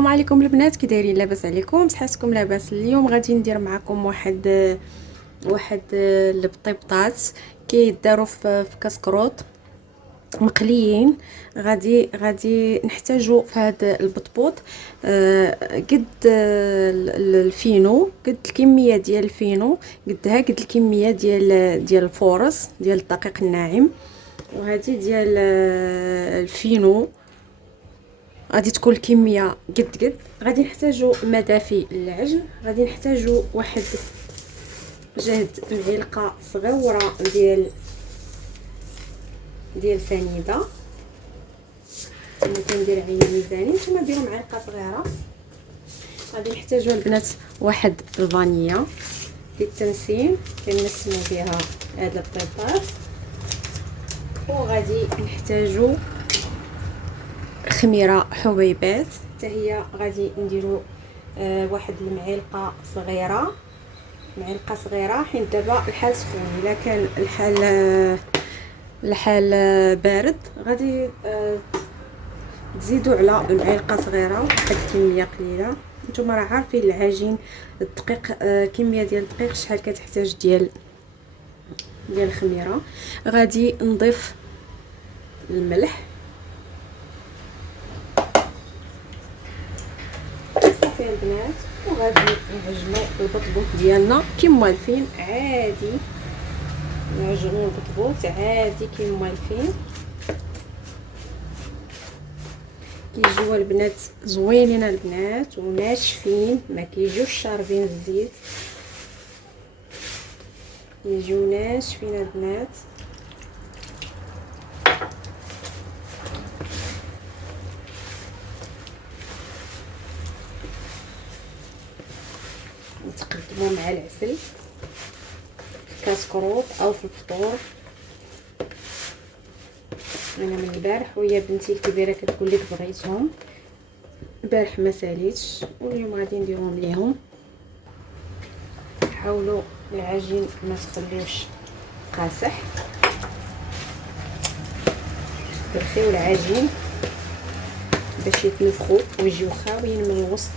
السلام عليكم البنات، كي دايرين؟ لاباس عليكم؟ صحتكم لاباس؟ اليوم غادي ندير معكم واحد البطيبطات كيداروا في كاسكروط مقليين. غادي نحتاجو في هذا البطبوط قد الفينو، قد الكميه ديال الفينو، قدها قد الكميه ديال الفورص ديال الدقيق الناعم، وهذه ديال الفينو غادي تكون الكميه قد. غادي نحتاجو مدافي للعجن، غادي نحتاجو واحد جهد معلقه صغيره ديال سنيده. انا كندير عين ميزاني، نتوما ديروا معلقه صغيره. غادي نحتاجو البنات واحد الفانيلا للتنسيم كنسمو بها هاد البيبات، وغادي نحتاجو خميره حبيبات حتى هي غادي نديرو واحد المعلقه صغيره، حيت دابا الحال سخون. الا كان الحال بارد غادي تزيدوا على المعلقه صغيره واحد الكميه قليله. نتوما راه عارفين العجين الدقيق، كميه ديال الدقيق شحال كتحتاج ديال الخميره. غادي نضيف الملح صافي البنات، وغادي نعجنوا البطبوط ديالنا كما الفين عادي. نعجنوا البطبوط عادي كما الفين، كيجيو البنات زوينين البنات وناشفين، ما كيجيوش شاربين الزيت، يجيو ناشفين البنات. نتقدموا مع العسل في كاسكروط او في الفطور. انا من البارح وهي بنتي الكبيره كتقول لك بغيتهم، البارح ما ساليتش واليوم غادي نديرهم ليهم. حاولوا العجين ما تخليوش قاصح، ترخيو العجين باش يتنفخوا ويجيو خاويين من الوسط.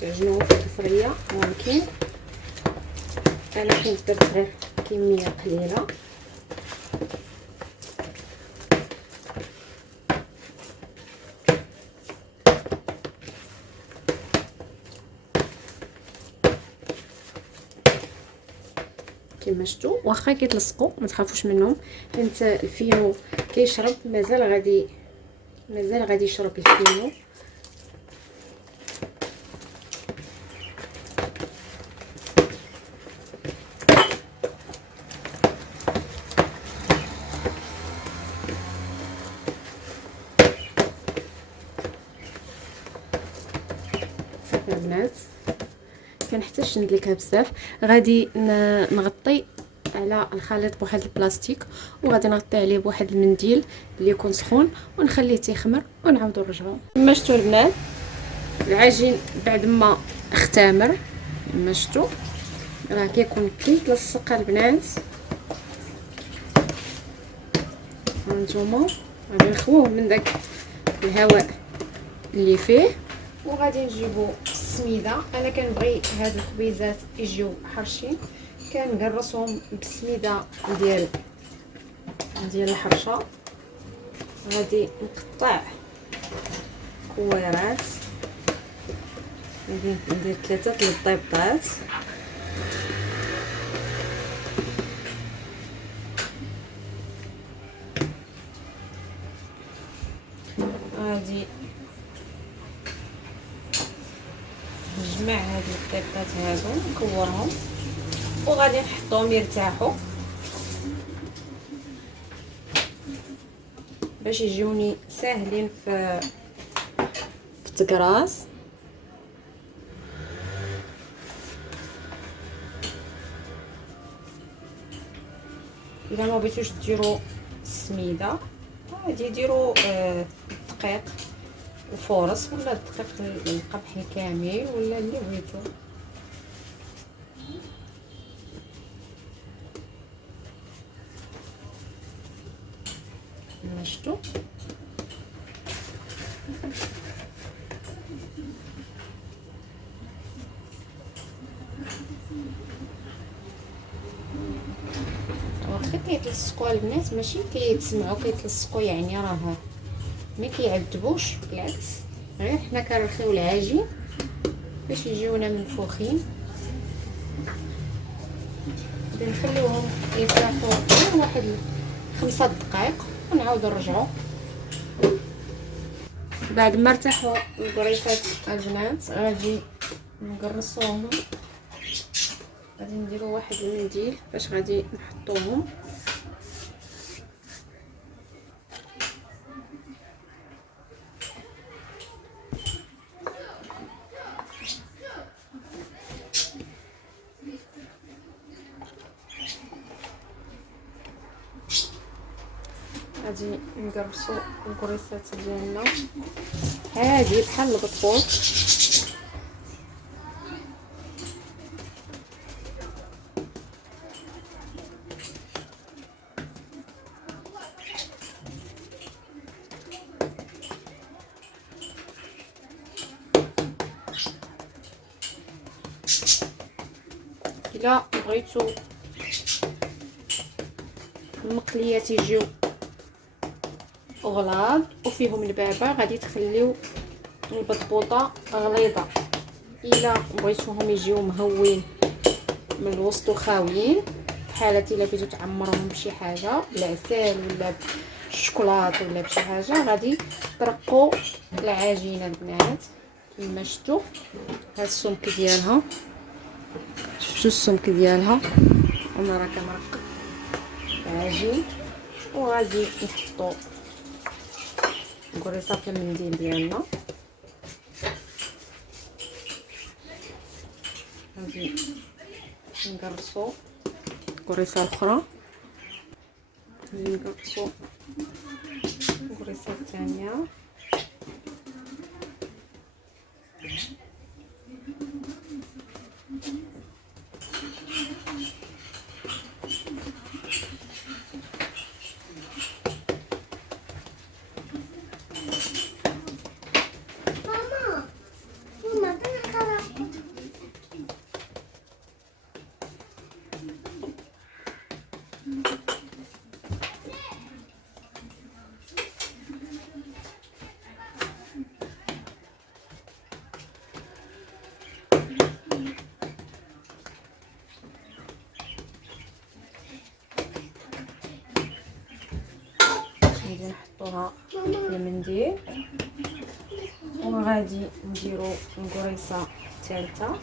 تعجنوه في الفريه ممكن، انا كنت درت غير كميه قليله. كما شفتوا واخا كيتلصقوا ما تخافوش منهم، حيت الفينو كيشرب، مازال غادي يشرب الفينو. صافي البنات كنحتاجش ندلكها بزاف. غادي نغطي على الخليط بواحد البلاستيك، وغادي نغطي عليه بواحد المنديل اللي يكون سخون ونخليه تيخمر ونعاودو نرجعو. كما شفتوا البنات العجين بعد ما اختمر، كما شفتوا راه كيكون كيتلصق البنات. هانتوما غادي نخووه من داك الهواء اللي فيه، وغادي نجيبو السميده. انا كنبغي هاد الخبيزات يجيو حرشين، كنقرصهم بالسميده ديال الحرشه. غادي نقطع كويرات، غادي ندير 3 البيضات. غادي نجمع هاد البيضات هادو نكورهم، وغادي نحطهم يرتاحوا باش يجوني ساهلين في شفت كراس. الا ما بغيتوش ديروا السميده عادي ديروا الدقيق الفورص ولا الدقيق القمح الكامل ولا اللي بغيتو. مشتو واخا كيتلصقوا البنات ماشي كيتسمعوا كيتلصقوا يعني راه ما كيعذبوش، بالعكس غير حنا كنرخيو العجين باش يجيونا منفوخين. نخليوهم يرتاحوا غير واحد 5 دقائق ونعاودو نرجعو. بعد ما ارتاحوا القريصات البنات غادي نقرصوهم، غادي نديرو واحد المنديل باش غادي نحطوهم. غادي نقرصو القريصات ديالنا هادي بحال البطبوط. الا بغيتو المقليات يجيو غلاظ وفيهم البابه غادي تخليو البطبوطه غليظه. الا بغيتوهم يجيو مهوين من الوسط وخاويين بحالتي الا بغيتو تعمروهم بشي حاجه بالعسل ولا بالشوكولاط ولا بشي حاجه غادي ترقوا العجينه البنات كما شفتوا. هاد السمك ديالها شفتوا السمك ديالها انا راه كنرقق العجين. وغادي نحطوا القريصه في المنديل ديالنا. غادي نقرصوا القريصه الاخرى، غادي نقرصوا القريصه الثانيه. غادي نحطوها في المنديل وغادي نديرو القريصه الثالثه.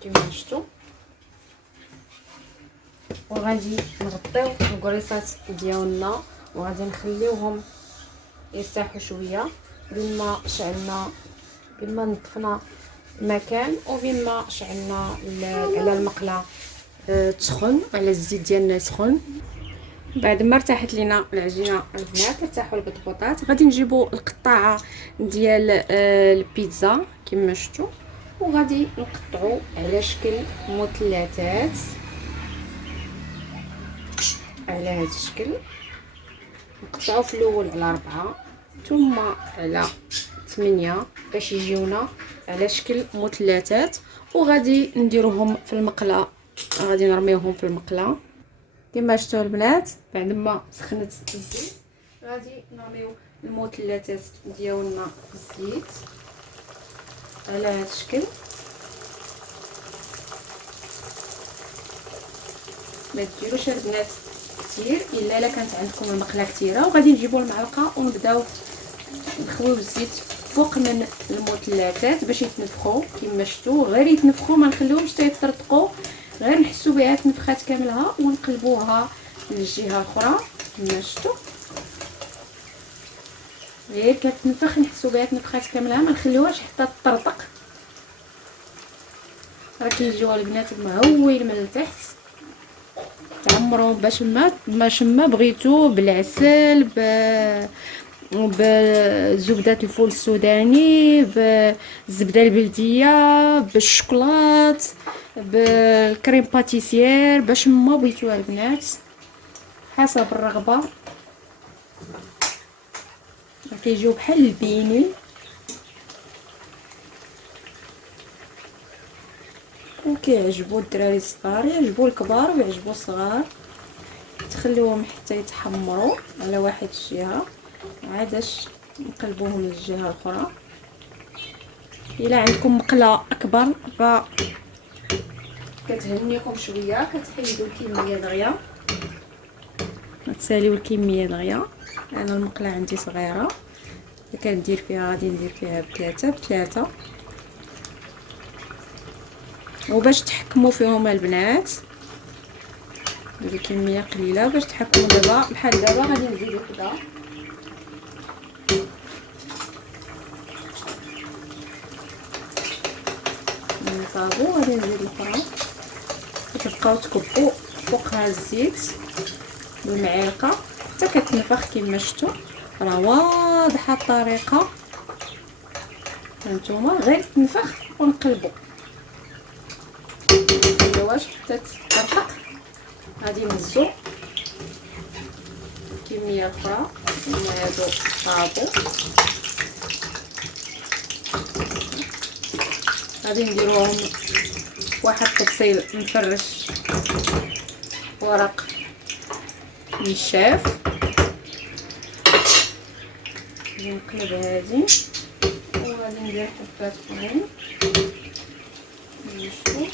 كما شفتوا وغادي نغطيو القريصات ديالنا وغادي نخليوهم يرتاحوا شويه بين ما شعلنا بين ما نطفنا المكان وبين ما شعلنا على المقله تسخن على الزيت ديالنا سخن. بعد ما ارتاحت لينا العجينه البنات ارتاحوا البطبوطات غادي نجيبوا القطاعه ديال البيتزا كما شفتوا وغادي نقطعوا على شكل مثلثات على هذا الشكل. نقطعوا في الاول على 4 ثم على 8 باش يجيونا على شكل مثلثات وغادي نديروهم في المقله. غادي نرميوهم في المقله. كما شفتوا البنات بعد ما سخنت الزيت غادي نرميو المثلثات ديالنا في الزيت على هذا الشكل. ما ديروش البنات كثير الا كانت عندكم المقله كثيره، وغادي نجيبوا المعلقه ونبداو نخويو الزيت فوق من المثلثات باش يتنفخوا. كما شفتوا غير يتنفخوا، ما نخليوهمش حتى يطرطقوا، غير نحسوا بها تنفخات كاملها ونقلبوها للجهه الاخرى. كما شفتوا غير كتنفخ نحسوا بها تنفخات كاملها، ما نخليوهاش حتى تطرطق. راه كيجيو البنات مهوين من التحت، تعمروهم باش ما بغيتو بالعسل، بزبده الفول السوداني، بالزبده البلديه، بالشوكولات، بالكريم باتيسير، باش ما بغيتوها البنات حسب الرغبه. كيجيو بحال البيني وكيعجبوا الدراري الصغار، يعجبوا الكبار ويعجبوا الصغار. تخليوهم حتى يتحمروا على واحد الجهه، عادش نقلبوهم للجهه الاخرى. الا عندكم مقله اكبر ف كتهنيكم شويه، كتحيدوا الكميه دغيا، كتساليو الكميه دغيا. انا المقله عندي صغيره كندير فيها، غادي ندير فيها بثلاثه. وباش تحكموا فيهم البنات ندير كميه قليله باش تحكموا. دابا بحال دابا غادي نزيد وحده، نصابو غادي نزيد الاخرى. كتبقاو تكبوا فوقها الزيت بالمعلقه حتى كتنفخ. كما شفتوا راه واضحه الطريقه، هانتوما غير تنفخ ونقلبوا، مخليوهاش حتى تطرطق. غادي نهزو كميه اخرى من هادو طابو. غادي نديروهم واحد الطبسيل نفرش ورق نشاف، نقلب هادي وغادي ندير حبات اخرين. نشوفوا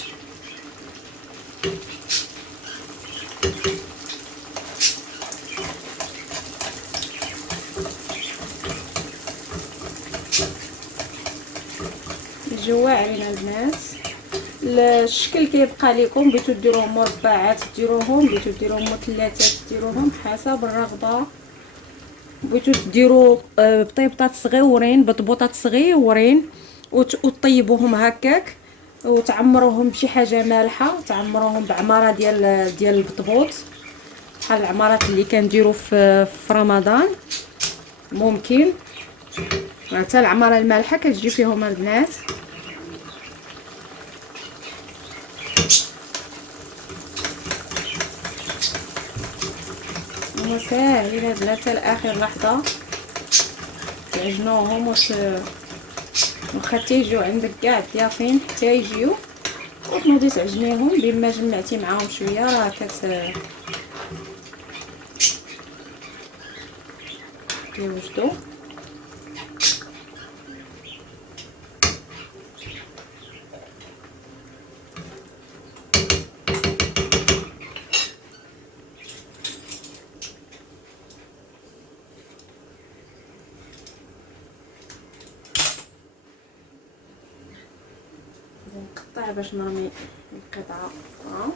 يجيو واعرين البنات. الشكل كيبقى لكم، بغيتو ديروهم مربعات ديروهم، بغيتو ديروهم مثلثات ديروهم حسب الرغبه. بغيتو ديروا بطيبطات صغيورين، بطبوطات صغيورين وطيبوهم هكاك وتعمروهم بشي حاجه مالحه، تعمروهم بعماره ديال البطبوط بحال العمارات اللي كنديروا في رمضان. ممكن حتى العماره المالحه كتجي فيهم البنات. وساهلين البنات حتى لاخر لحظه تعجنوهم واخا تيجيو عندك كاع ضيافين حتى يجيو وتنوضي تعجنيهم. بما جمعتي معاهم شويه راه كيوجدوا. نقطع باش نرمي القطعه اخرى.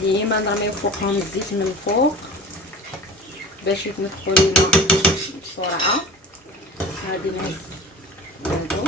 ديما نرميو فوقهم الزيت من الفوق باش يتنفخوا لينا بسرعه. غادي نهز هادو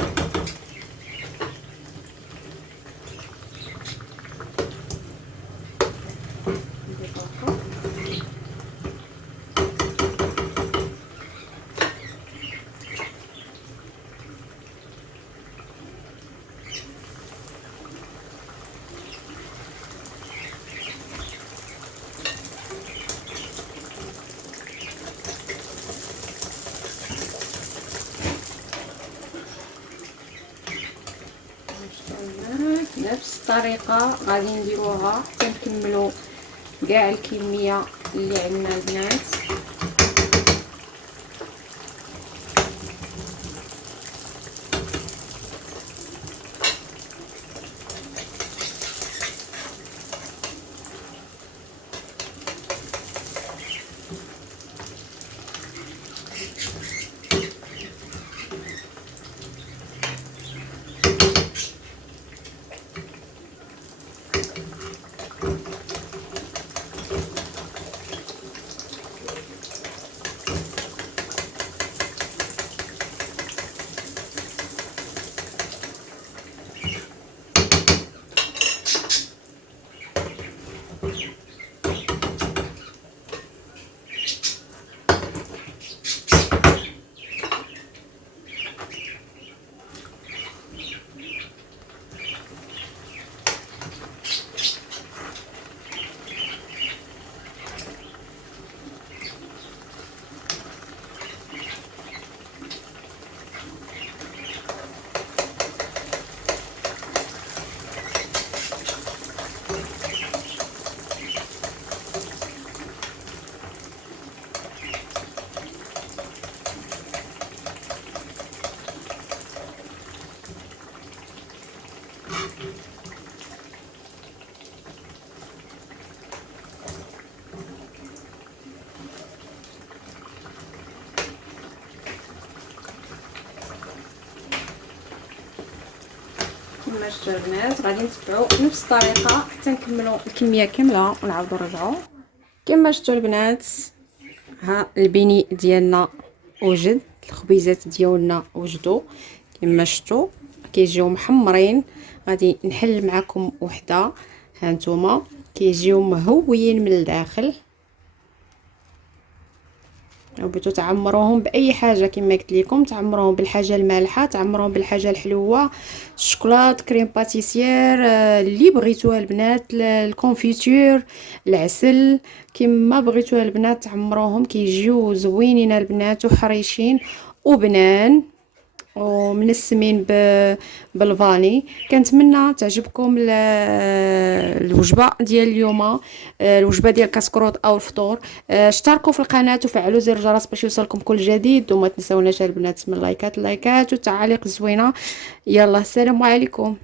نفس الطريقه غادي نديروها حتى نكملوا كاع الكميه اللي عندنا البنات. كما شفتوا البنات غادي نتبعوا نفس الطريقه حتى نكملوا الكميه كامله ونعاودوا نرجعوا. كما شفتوا البنات ها البيني ديالنا وجد، الخبيزات ديالنا وجدوا كما شفتوا كيجيو محمرين. غادي نحل معكم وحده، ها نتوما كيجيو مهويين من الداخل. لو بغيتو تعمروهم باي حاجه كما قلت لكم، تعمروهم بالحاجه المالحه، تعمروهم بالحاجه الحلوه، الشوكولات، كريم باتيسير، اللي بغيتوها البنات، الكونفيتور، العسل، كما بغيتوها البنات تعمروهم كيجيو زوينين البنات وحريشين وبنان ومنسمين بالفاني. كنتمنى تعجبكم الوجبه ديال اليوم، الوجبه ديال كاسكروط او الفطور. اشتركوا في القناه وفعلوا زر الجرس باش يوصلكم كل جديد، وما تنساوناش البنات من اللايكات والتعاليق الزوينه. يلا السلام عليكم.